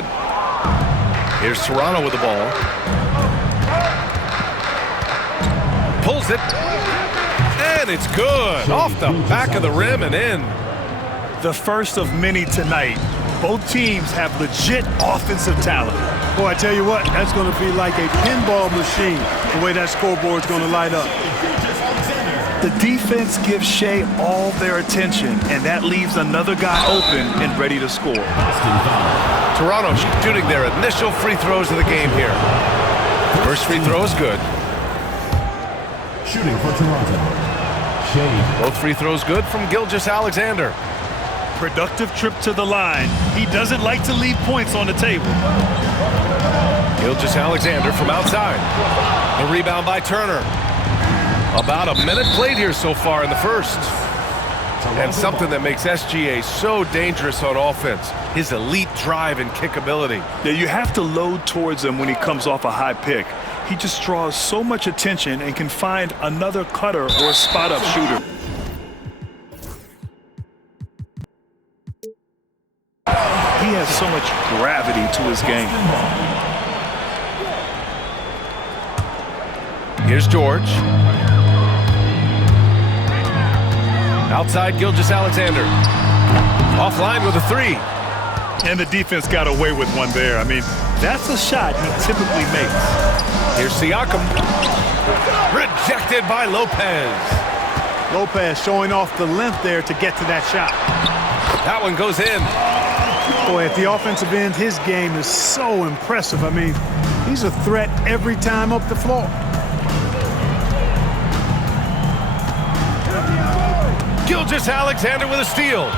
good. Here's Toronto with the ball. Pulls it. And it's good. Off the back of the rim and in. The first of many tonight. Both teams have legit offensive talent. Boy, I tell you what, that's going to be like a pinball machine, the way that scoreboard's going to light up. The defense gives Shea all their attention, and that leaves another guy open and ready to score. Toronto shooting their initial free throws of the game here. First free throw is good. Shooting for Toronto, Shea. Both free throws good from Gilgeous-Alexander. Productive trip to the line. He doesn't like to leave points on the table. Gilgeous-Alexander from outside. The rebound by Turner. About a minute played here so far in the first. And something that makes SGA so dangerous on offense, his elite drive and kickability. Yeah, you have to load towards him when he comes off a high pick. He just draws so much attention and can find another cutter or spot-up shooter. He has so much gravity to his game. Here's George. Outside Gilgeous-Alexander. Offline with a three. And the defense got away with one there. I mean, that's a shot he typically makes. Here's Siakam. Rejected by Lopez. Lopez showing off the length there to get to that shot. That one goes in. Boy, at the offensive end, his game is so impressive. I mean, he's a threat every time up the floor. Gilgeous-Alexander with a steal.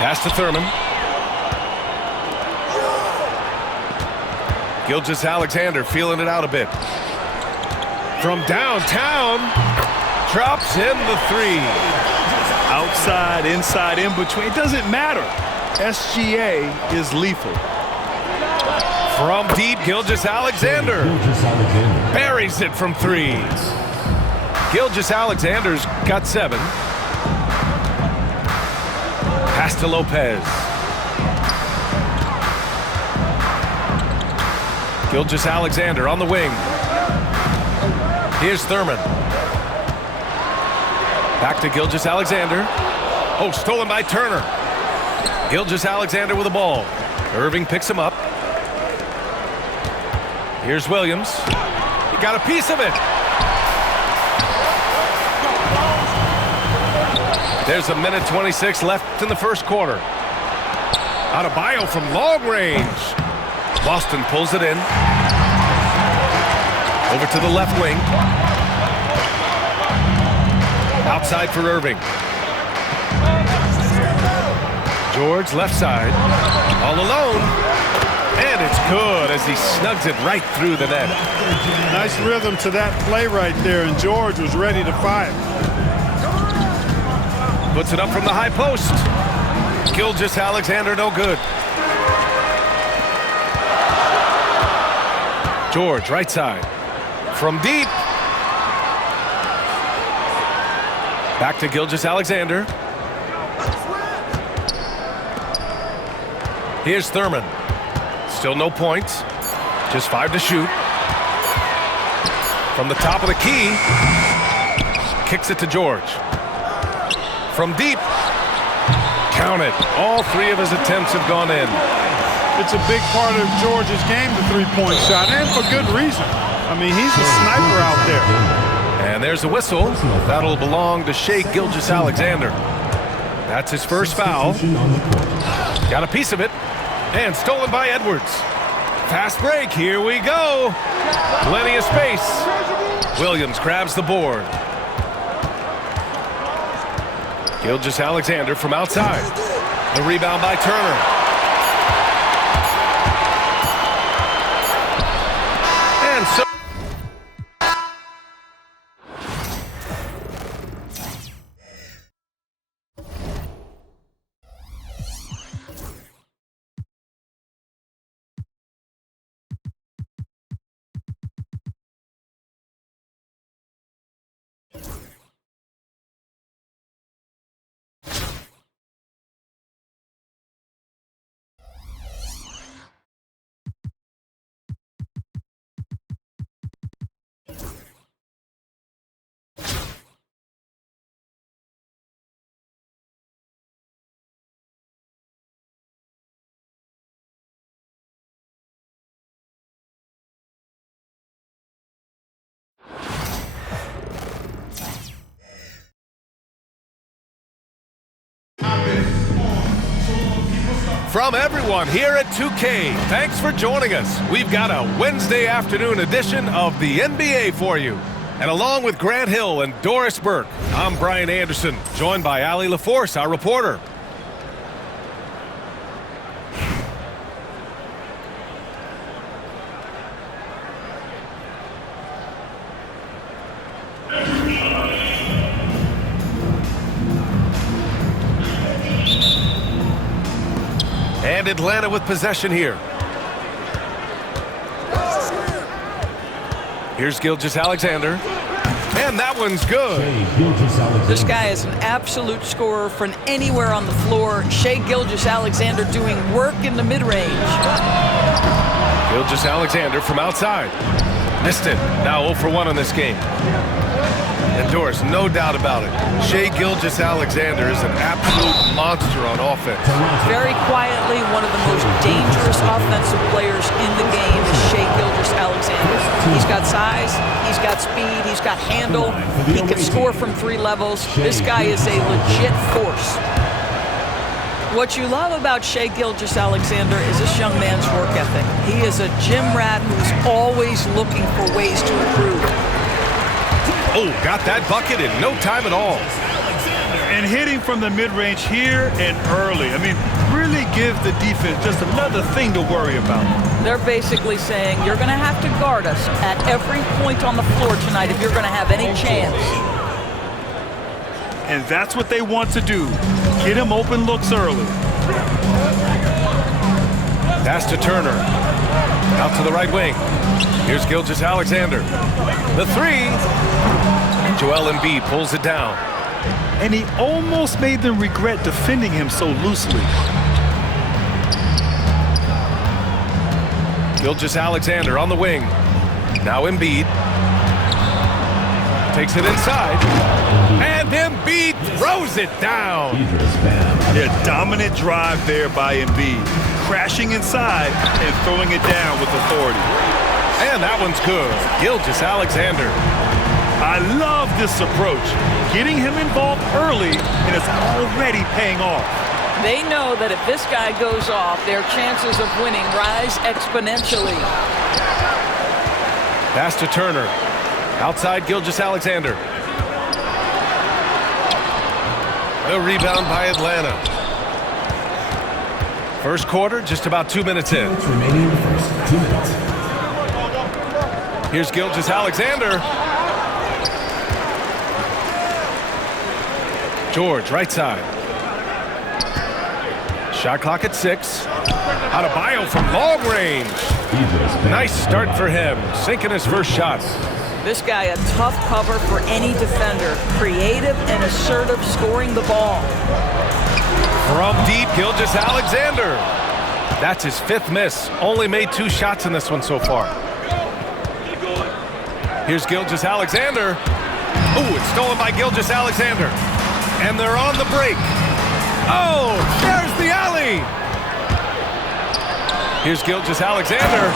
Pass to Thurman. Gilgeous-Alexander feeling it out a bit. From downtown, drops in the three. Outside, inside, in between, it doesn't matter. SGA is lethal. From deep, Gilgeous-Alexander buries it from threes. Gilgeous-Alexander's got 7. Pass to Lopez. Gilgeous-Alexander on the wing. Here's Thurman. Back to Gilgeous-Alexander. Oh, stolen by Turner. Gilgeous-Alexander with the ball. Irving picks him up. Here's Williams. He got a piece of it. There's a minute 26 left in the first quarter. Adebayo from long range. Boston pulls it in. Over to the left wing. Outside for Irving. George left side. All alone. And it's good as he snugs it right through the net. Nice rhythm to that play right there, and George was ready to fire. Puts it up from the high post. Gilgeous-Alexander no good. George right side. From deep. Back to Gilgeous-Alexander. Here's Thurman. Still no points. Just 5 to shoot. From the top of the key. Kicks it to George. From deep. Count it. All 3 of his attempts have gone in. It's a big part of George's game, the three-point shot, and for good reason. I mean, he's a sniper out there. And there's a whistle. That'll belong to Shea Gilgeous-Alexander. That's his first foul. Got a piece of it. And stolen by Edwards. Fast break. Here we go. Plenty of space. Williams grabs the board. Gilgeous-Alexander from outside. The rebound by Turner. from everyone here at 2K. Thanks for joining us. We've got a Wednesday afternoon edition of the NBA for you. And along with Grant Hill and Doris Burke, I'm Brian Anderson, joined by Allie LaForce, our reporter. And Atlanta with possession here. Here's Gilgeous-Alexander. And that one's good. This guy is an absolute scorer from anywhere on the floor. Shai Gilgeous-Alexander doing work in the mid-range. Gilgeous-Alexander from outside. Missed it. Now 0 for 1 in this game. And Doris, no doubt about it, Shai Gilgeous-Alexander is an absolute monster on offense. Very quietly, one of the most dangerous offensive players in the game is Shai Gilgeous-Alexander. He's got size, he's got speed, he's got handle, he can score from 3 levels. This guy is a legit force. What you love about Shai Gilgeous-Alexander is this young man's work ethic. He is a gym rat who's always looking for ways to improve. Oh, got that bucket in no time at all. And hitting from the mid-range here and early. I mean, really give the defense just another thing to worry about. They're basically saying, you're going to have to guard us at every point on the floor tonight if you're going to have any chance. And that's what they want to do. Get him open looks early. Pass to Turner. Out to the right wing. Here's Gilgeous-Alexander. The 3. Joel Embiid pulls it down. And he almost made them regret defending him so loosely. Gilgeous-Alexander on the wing. Now Embiid. Takes it inside. And Embiid throws it down. Yeah, dominant drive there by Embiid. Crashing inside and throwing it down with authority. And that one's good. Gilgeous-Alexander. I love this approach. Getting him involved early, and it's already paying off. They know that if this guy goes off, their chances of winning rise exponentially. Pass to Turner. Outside Gilgeous-Alexander. The rebound by Atlanta. First quarter, just about 2 minutes in. Remaining in the first 2 minutes. Here's Gilgeous-Alexander. George, right side. Shot clock at 6. Adebayo from long range. Nice start for him, sinking his first shot. This guy a tough cover for any defender. Creative and assertive scoring the ball. From deep, Gilgeous-Alexander. That's his 5th miss. Only made 2 shots in this one so far. Here's Gilgeous-Alexander. Ooh, it's stolen by Gilgeous-Alexander. And they're on the break. Oh, there's the alley. Here's Gilgeous-Alexander.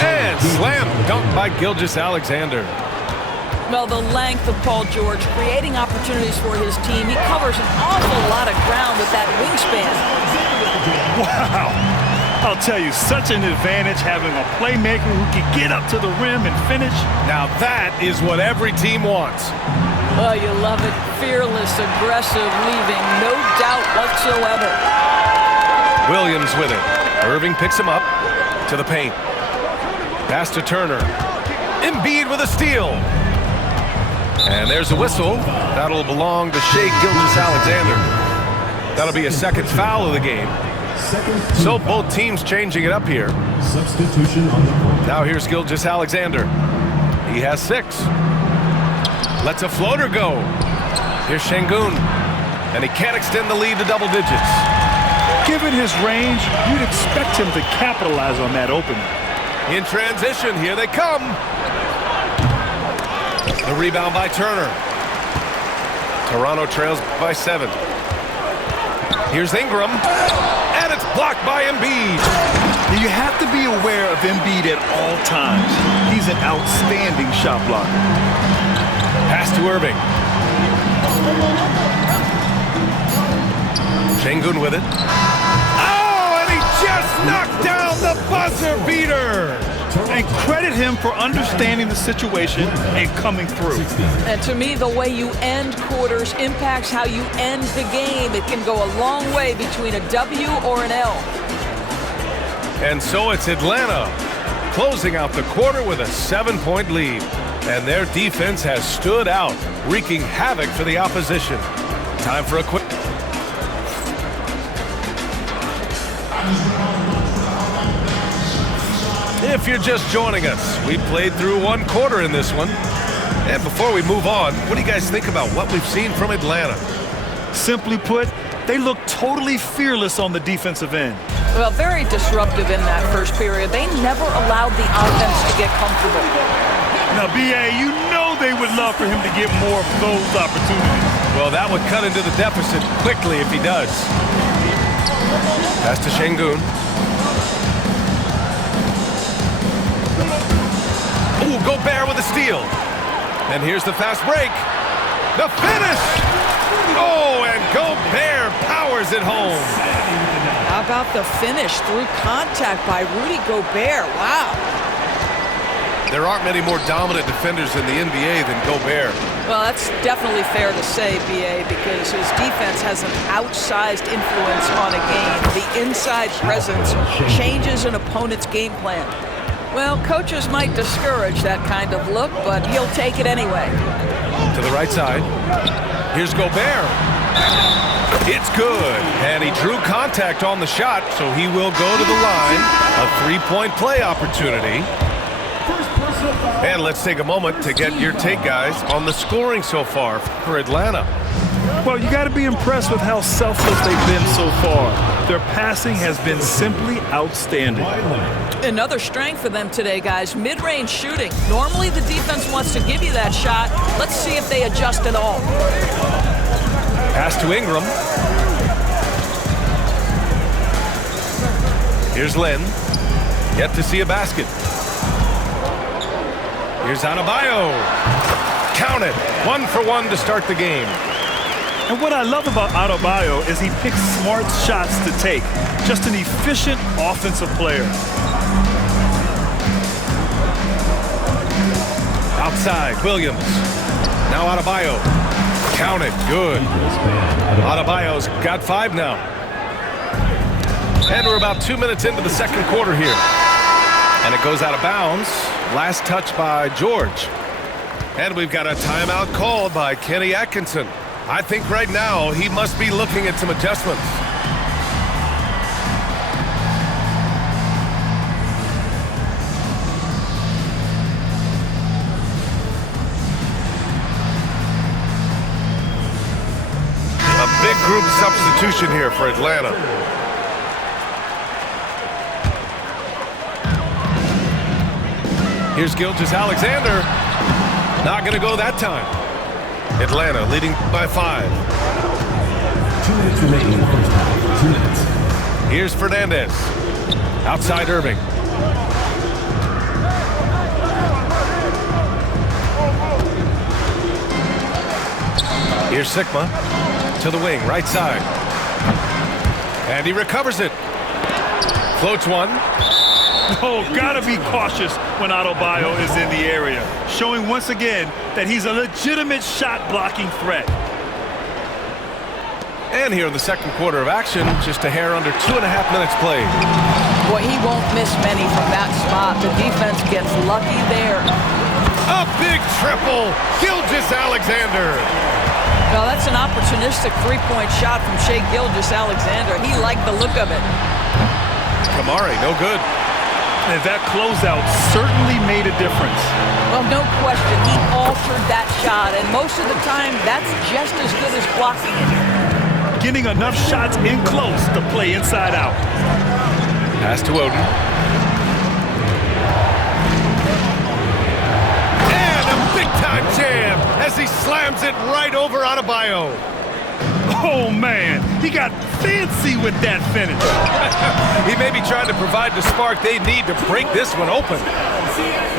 And slam dunk by Gilgeous-Alexander. Well, the length of Paul George creating opportunities for his team. He covers an awful lot of ground with that wingspan. Wow. I'll tell you, such an advantage having a playmaker who can get up to the rim and finish. Now that is what every team wants. Oh, you love it. Fearless, aggressive, leaving no doubt whatsoever. Williams with it. Irving picks him up to the paint. Pass to Turner. Embiid with a steal. And there's a whistle. That'll belong to Shai Gilgeous-Alexander. That'll be a 2nd foul of the game. So both teams changing it up here. Substitution on the court. Now here's Gilgeous-Alexander. He has 6. Lets a floater go. Here's Şengün. And he can't extend the lead to double digits. Given his range, you'd expect him to capitalize on that opening. In transition, here they come. The rebound by Turner. Toronto trails by 7. Here's Ingram. And it's blocked by Embiid. You have to be aware of Embiid at all times. He's an outstanding shot blocker. Pass to Irving. Şengün with it. Oh, him for understanding the situation and coming through. And to me, the way you end quarters impacts how you end the game. It can go a long way between a W or an L. And so it's Atlanta closing out the quarter with a 7-point lead. And their defense has stood out, wreaking havoc for the opposition. Time for a quick... If you're just joining us, we played through one quarter in this one. And before we move on, what do you guys think about what we've seen from Atlanta? Simply put, they look totally fearless on the defensive end. Well, very disruptive in that first period. They never allowed the offense to get comfortable. Now, B.A., you know they would love for him to get more of those opportunities. Well, that would cut into the deficit quickly if he does. Pass to Şengün. Ooh, Gobert with a steal. And here's the fast break. The finish! Oh, and Gobert powers it home. How about the finish through contact by Rudy Gobert? Wow. There aren't many more dominant defenders in the NBA than Gobert. Well, that's definitely fair to say, B.A., because his defense has an outsized influence on a game. The inside presence changes an opponent's game plan. Well, coaches might discourage that kind of look, but he'll take it anyway. To the right side. Here's Gobert. It's good. And he drew contact on the shot, so he will go to the line. A three-point play opportunity. And let's take a moment to get your take, guys, on the scoring so far for Atlanta. Well, you got to be impressed with how selfless they've been so far. Their passing has been simply outstanding. Another strength for them today, guys, mid-range shooting. Normally the defense wants to give you that shot. Let's see if they adjust at all. Pass to Ingram. Here's Lynn. Yet to see a basket. Here's Adebayo. Count it. 1 for 1 to start the game. And what I love about Adebayo is he picks smart shots to take. Just an efficient offensive player. Outside, Williams. Now Adebayo. Count it. Good. Adebayo's got 5 now. And we're about 2 minutes into the second quarter here. And it goes out of bounds. Last touch by George. And we've got a timeout called by Kenny Atkinson. I think right now he must be looking at some adjustments. A big group substitution here for Atlanta. Here's Gilgeous-Alexander. Not going to go that time. Atlanta leading by 5. 2 minutes remaining in the first half. 2 minutes. Here's Fernandez. Outside Irving. Here's Sigma to the wing, right side. And he recovers it. Floats one. Oh, gotta be cautious when Adebayo is in the area, showing once again that he's a legitimate shot-blocking threat. And here in the second quarter of action, just a hair under 2.5 minutes played. Boy, he won't miss many from that spot. The defense gets lucky there. A big triple, Gilgeous-Alexander. Well, that's an opportunistic three-point shot from Shai Gilgeous-Alexander. He liked the look of it. Kamari, no good. And that closeout certainly made a difference. Well, no question. He altered that shot, and most of the time, that's just as good as blocking it. Getting enough shots in close to play inside out. Pass to Oden. And a big-time jam as he slams it right over Adebayo. Oh, man, he got fancy with that finish. He may be trying to provide the spark they need to break this one open.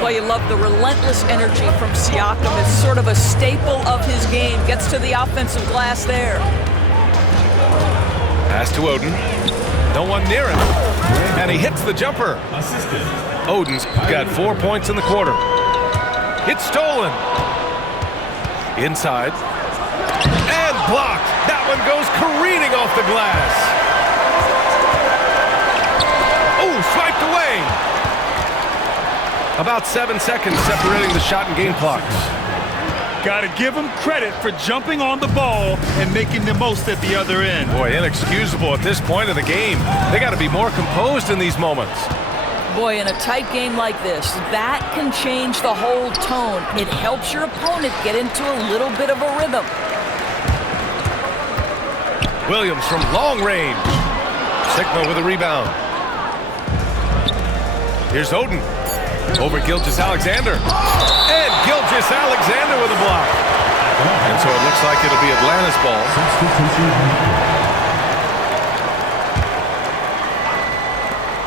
Well, you love the relentless energy from Siakam. It's sort of a staple of his game. Gets to the offensive glass there. Pass to Oden. No one near him. And he hits the jumper. Oden's got 4 points in the quarter. It's stolen. Inside. And blocked. That one goes careening off the glass. Oh, swiped away. About 7 seconds separating the shot and game clocks. Got to give him credit for jumping on the ball and making the most at the other end. Boy, inexcusable at this point of the game. They got to be more composed in these moments. Boy, in a tight game like this, that can change the whole tone. It helps your opponent get into a little bit of a rhythm. Williams from long range. Sigma with a rebound. Here's Oden. Over Gilgeous-Alexander. And Gilgeous-Alexander with a block. And so it looks like it'll be Atlanta's ball.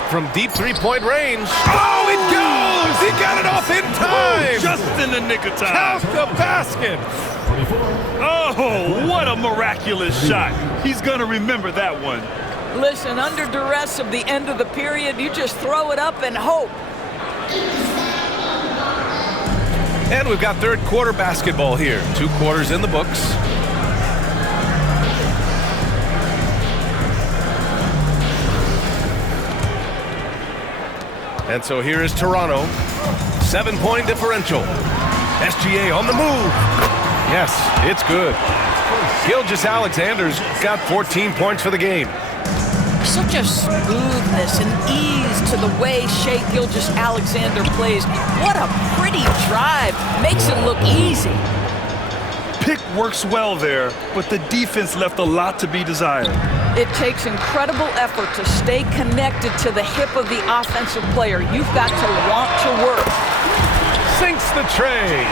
From deep three-point range. Oh, it goes! He got it off in time! Just in the nick of time. Count the basket! Oh, what a miraculous shot. He's going to remember that one. Listen, under duress of the end of the period, you just throw it up and hope. And we've got third quarter basketball here. 2 quarters in the books. And so here is Toronto. 7-point differential. SGA on the move. Yes, it's good. Gilgeous-Alexander's got 14 points for the game. Such a smoothness and ease to the way Shai Gilgeous-Alexander plays. What a pretty drive. Makes it look easy. Pick works well there, but the defense left a lot to be desired. It takes incredible effort to stay connected to the hip of the offensive player. You've got to want to work. Sinks the tray.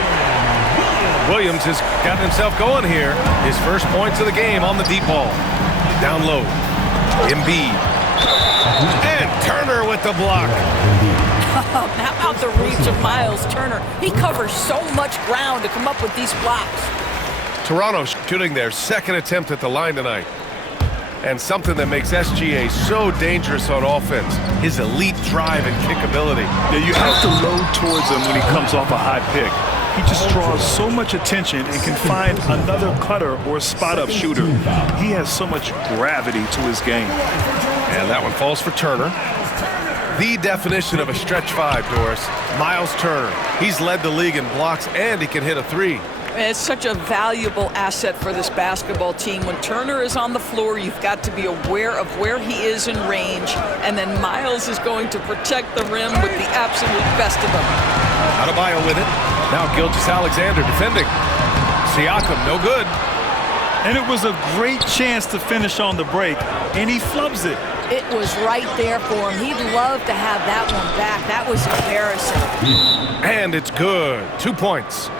Williams has gotten himself going here. His first points of the game on the deep ball. Down low. Embiid. And Turner with the block. How about the reach of Miles Turner? He covers so much ground to come up with these blocks. Toronto shooting their second attempt at the line tonight. And something that makes SGA so dangerous on offense, his elite drive and kick ability. Yeah, you have to load towards him when he comes off a high pick. He just draws so much attention and can find another cutter or spot-up shooter. He has so much gravity to his game. And that one falls for Turner. The definition of a stretch 5, Doris. Miles Turner. He's led the league in blocks, and he can hit a 3. It's such a valuable asset for this basketball team. When Turner is on the floor, you've got to be aware of where he is in range, and then Miles is going to protect the rim with the absolute best of them. Adebayo with it. Now Gilgeous-Alexander defending. Siakam, no good. And it was a great chance to finish on the break, and he flubs it. It was right there for him. He'd love to have that one back. That was embarrassing. And it's good. 2 points.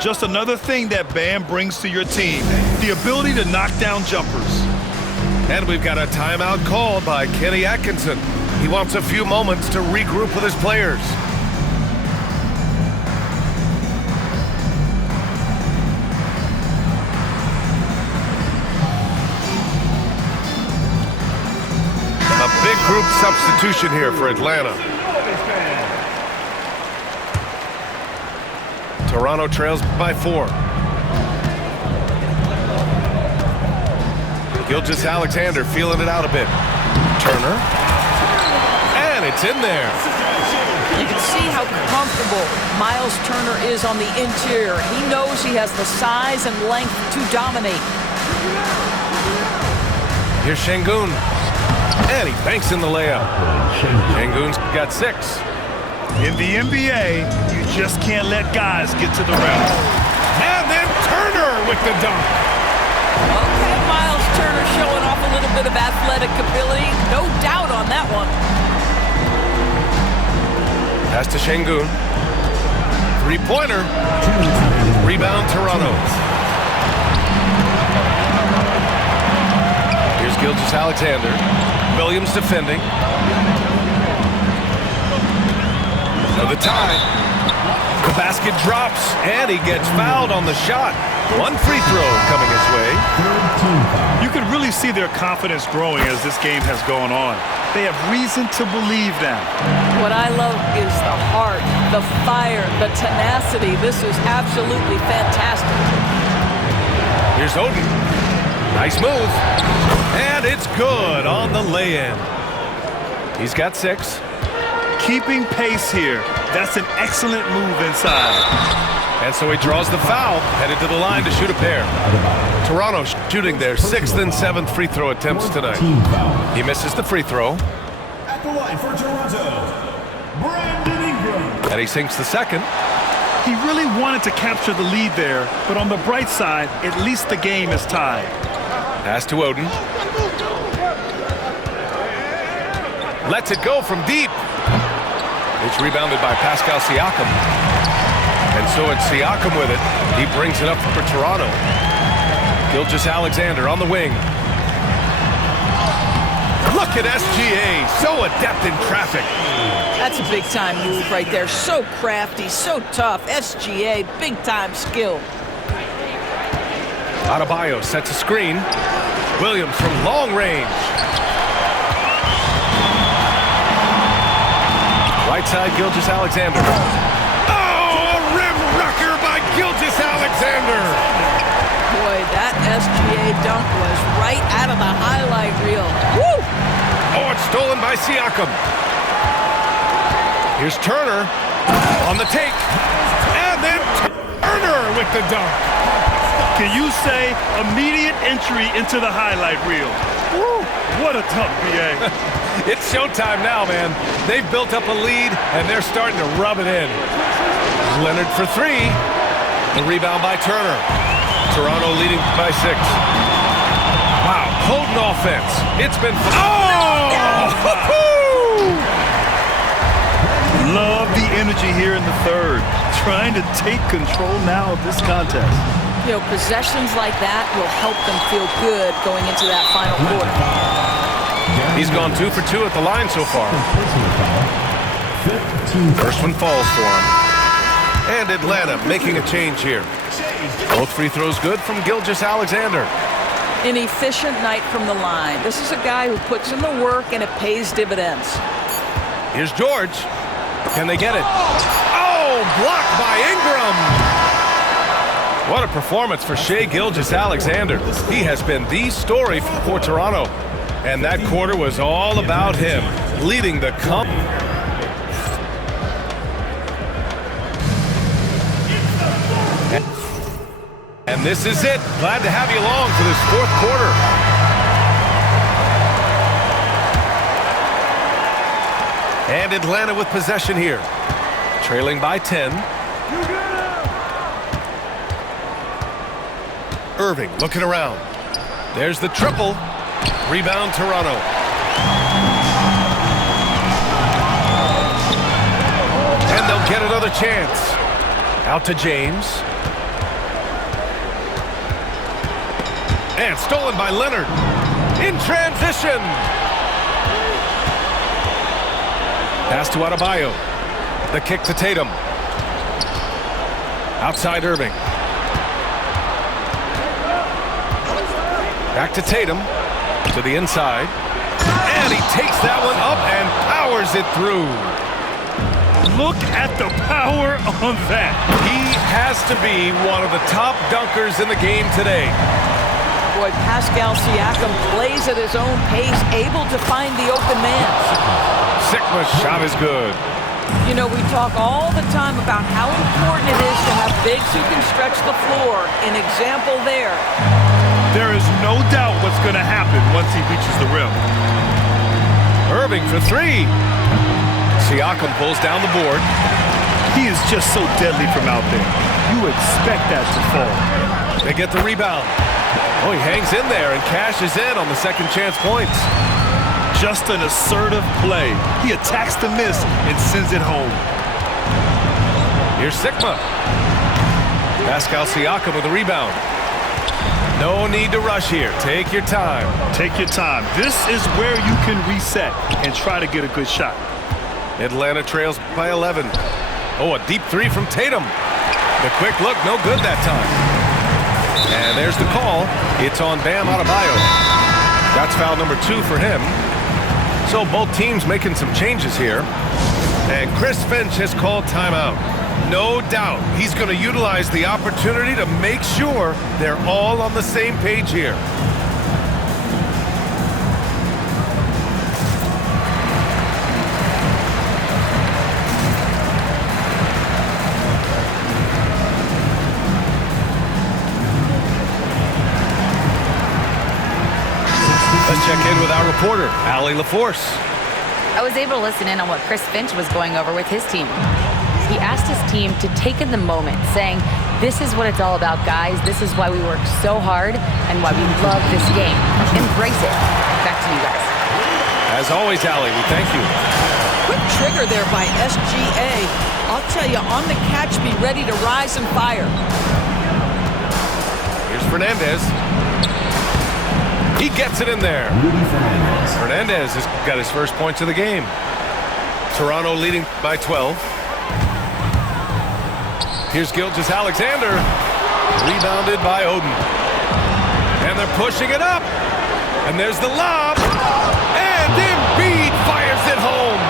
Just another thing that Bam brings to your team, the ability to knock down jumpers. And we've got a timeout called by Kenny Atkinson. He wants a few moments to regroup with his players. A big group substitution here for Atlanta. Toronto trails by 4. Gilgeous-Alexander feeling it out a bit. Turner. And it's in there. You can see how comfortable Miles Turner is on the interior. He knows he has the size and length to dominate. Here's Şengün. And he banks in the layup. Şengün's got 6. In the NBA, you just can't let guys get to the rim. And then Turner with the dunk. Okay, Miles Turner showing off a little bit of athletic ability. No doubt on that one. Pass to Şengün. 3-pointer. Rebound Toronto. Here's Gilgeous-Alexander. Williams defending. The tie. The basket drops, and he gets fouled on the shot. One free throw coming his way. You can really see their confidence growing as this game has gone on. They have reason to believe now. What I love is the heart, the fire, the tenacity. This is absolutely fantastic. Here's Odin. Nice move. And it's good on the lay-in. He's got 6. Keeping pace here. That's an excellent move inside. And so he draws the foul, headed to the line to shoot a pair. Toronto shooting their 6th and 7th free throw attempts tonight. He misses the free throw. At the line for Toronto, Brandon Ingram. And he sinks the second. He really wanted to capture the lead there, but on the bright side, at least the game is tied. Pass to Odin. Lets it go from deep. It's rebounded by Pascal Siakam. And so it's Siakam with it. He brings it up for Toronto. Gilgeous-Alexander on the wing. Look at SGA, so adept in traffic. That's a big-time move right there. So crafty, so tough. SGA, big-time skill. Adebayo sets a screen. Williams from long range. Right side, Gilgeous-Alexander. Oh, a rim wrecker by Gilgeous-Alexander. Boy, that SGA dunk was right out of the highlight reel. Woo! Oh, it's stolen by Siakam. Here's Turner on the take. And then Turner with the dunk. Can you say immediate entry into the highlight reel? Woo! What a dunk, BA. It's showtime now, man. They've built up a lead, and they're starting to rub it in. Leonard for 3. The rebound by Turner. Toronto leading by 6. Wow, potent offense. It's been... Oh! Love the energy here in the third. Trying to take control now of this contest. You know, possessions like that will help them feel good going into that final quarter. He's gone 2 for 2 at the line so far. First one falls for him. And Atlanta making a change here. Both free throws good from Gilgeous-Alexander. An efficient night from the line. This is a guy who puts in the work and it pays dividends. Here's George. Can they get it? Oh, blocked by Ingram. What a performance for Shai Gilgeous-Alexander. He has been the story for Toronto. And that quarter was all about him, leading the And this is it. Glad to have you along for this 4th quarter. And Atlanta with possession here. Trailing by 10. Irving looking around. There's the triple. Rebound Toronto. And they'll get another chance. Out to James. And stolen by Leonard. In transition. Pass to Adebayo. The kick to Tatum. Outside Irving. Back to Tatum. To the inside. And he takes that one up and powers it through. Look at the power on that. He has to be one of the top dunkers in the game today. Boy, Pascal Siakam plays at his own pace, able to find the open man. Sigma's shot is good. You know, we talk all the time about how important it is to have bigs who can stretch the floor. An example there. There is no doubt what's going to happen once he reaches the rim. Irving for 3. Siakam pulls down the board. He is just so deadly from out there. You expect that to fall. They get the rebound. Oh, he hangs in there and cashes in on the second chance points. Just an assertive play. He attacks the miss and sends it home. Here's Sigma. Pascal Siakam with the rebound. No need to rush here. Take your time. Take your time. This is where you can reset and try to get a good shot. Atlanta trails by 11. Oh, a deep 3 from Tatum. The quick look, no good that time. And there's the call. It's on Bam Adebayo. That's foul number 2 for him. So both teams making some changes here. And Chris Finch has called timeout. No doubt he's going to utilize the opportunity to make sure they're all on the same page here. Let's check in with our reporter, Allie LaForce. I was able to listen in on what Chris Finch was going over with his team. He asked his team to take in the moment, saying, this is what it's all about, guys. This is why we work so hard and why we love this game. Embrace it. Back to you guys. As always, Allie, we thank you. Quick trigger there by SGA. I'll tell you, on the catch, be ready to rise and fire. Here's Fernandez. He gets it in there. Fernandez has got his first points of the game. Toronto leading by 12. Here's Gilgeous-Alexander. Rebounded by Oden. And they're pushing it up. And there's the lob. And Embiid fires it home.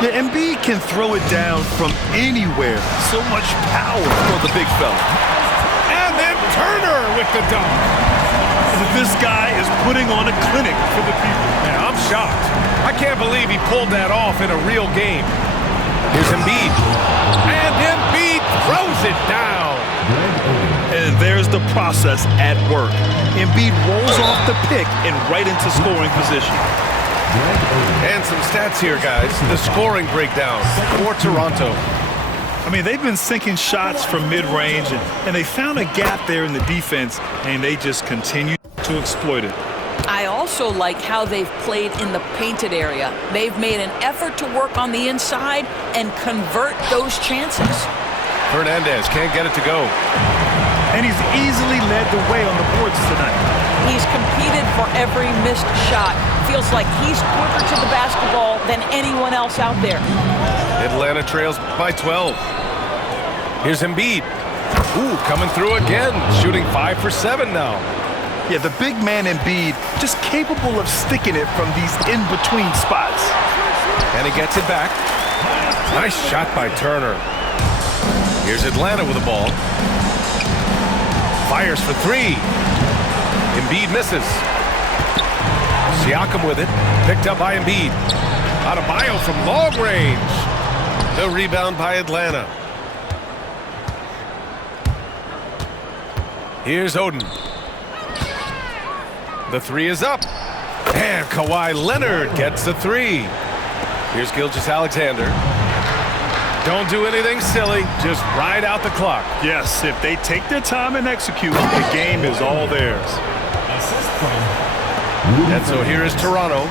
Yeah, Embiid can throw it down from anywhere. So much power for the big fella. And then Turner with the dunk. This guy is putting on a clinic for the people. Yeah, I'm shocked. I can't believe he pulled that off in a real game. Here's Embiid. And Embiid throws it down. And there's the process at work. Embiid rolls off the pick and right into scoring position. And some stats here, guys. The scoring breakdown for Toronto. I mean, they've been sinking shots from mid-range, and they found a gap there in the defense, and they just continue to exploit it. I also like how they've played in the painted area. They've made an effort to work on the inside and convert those chances. Fernandez can't get it to go. And he's easily led the way on the boards tonight. He's competed for every missed shot. Feels like he's quicker to the basketball than anyone else out there. Atlanta trails by 12. Here's Embiid. Ooh, coming through again. Shooting 5 for 7 now. Yeah, the big man Embiid just capable of sticking it from these in-between spots. And he gets it back. Nice shot by Turner. Here's Atlanta with the ball. Fires for 3. Embiid misses. Siakam with it. Picked up by Embiid. Adebayo from long range. The rebound by Atlanta. Here's Oden. The 3 is up. And Kawhi Leonard gets the 3. Here's Gilgeous-Alexander. Don't do anything silly. Just ride out the clock. Yes, if they take their time and execute, the game is all theirs. And so here is Toronto.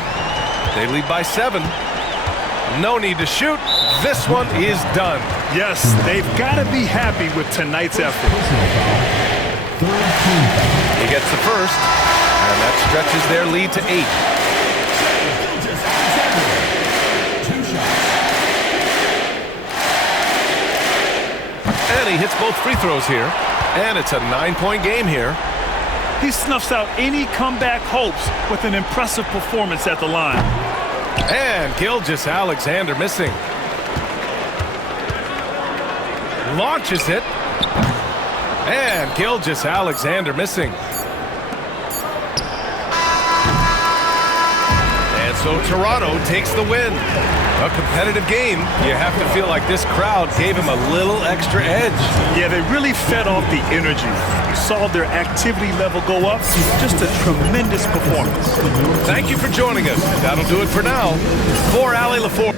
They lead by 7. No need to shoot. This one is done. Yes, they've got to be happy with tonight's effort. He gets the first, and that stretches their lead to 8. And he hits both free throws here. And it's a 9-point game here. He snuffs out any comeback hopes with an impressive performance at the line. And Gilgeous-Alexander missing. Launches it. And Gilgeous-Alexander missing. And so Toronto takes the win. A competitive game. You have to feel like this crowd gave him a little extra edge. Yeah, they really fed off the energy. You saw their activity level go up. Just a tremendous performance. Thank you for joining us. That'll do it for now. For Allie LaForce.